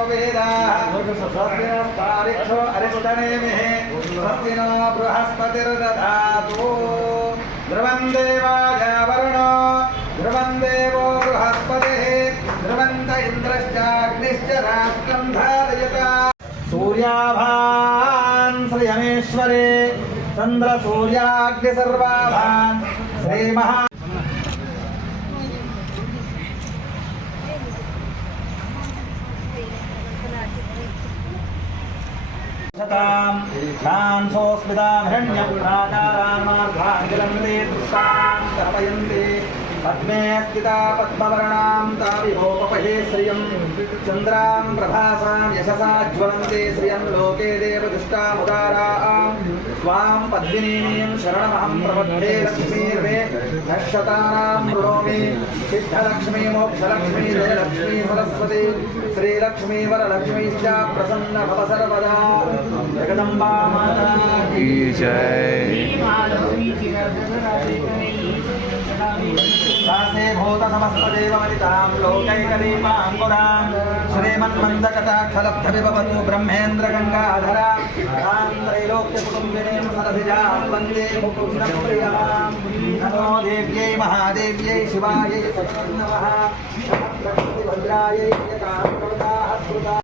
स्वस्ति नस्तारिक्षो अरिष्टनेमिः स्वस्ति नो बृहस्पतिर्दधातु ध्रुवं देवाय वरुणो ध्रुवं देवो बृहस्पतिः ध्रुवन्त इन्द्रश्चाग्निश्च राष्ट्रं धारयता सूर्याभान् श्रियमेश्वरे चन्द्रसूर्याग्निसर्वाभान् श्रीमहा शतां शांसोऽस्मितां हिरण्यप्राकारान् मार्गाङ्गिलन्ते दृष्टां कर्पयन्ति पद्मे स्थिता पद्मवर्णां ताविभोपपहे श्रियं चन्द्रां प्रभासां यशसा ज्वलन्ते श्रियं लोके देवदुष्टामुदारां स्वां पद्मिनीं शरणमहं प्रपद्ये लक्ष्मीर्मे नक्षतानां मृणोमि सिद्धलक्ष्मी, मोक्षलक्ष्मी, जयलक्ष्मी, सरस्वती, श्रीलक्ष्मी वरलक्ष्मीश्च प्रसन्न भव सर्वदा। जगदम्बा माता की जय। दासे भूत समस्त देवमनितां लोकैकदीपाङ्कुरां श्रीमन्मन्दकटाक्षलब्धविभवतु ब्रह्मेन्द्र नमो देव्यै महादेव्यै शिवायै सदा नमः भद्रायै यथा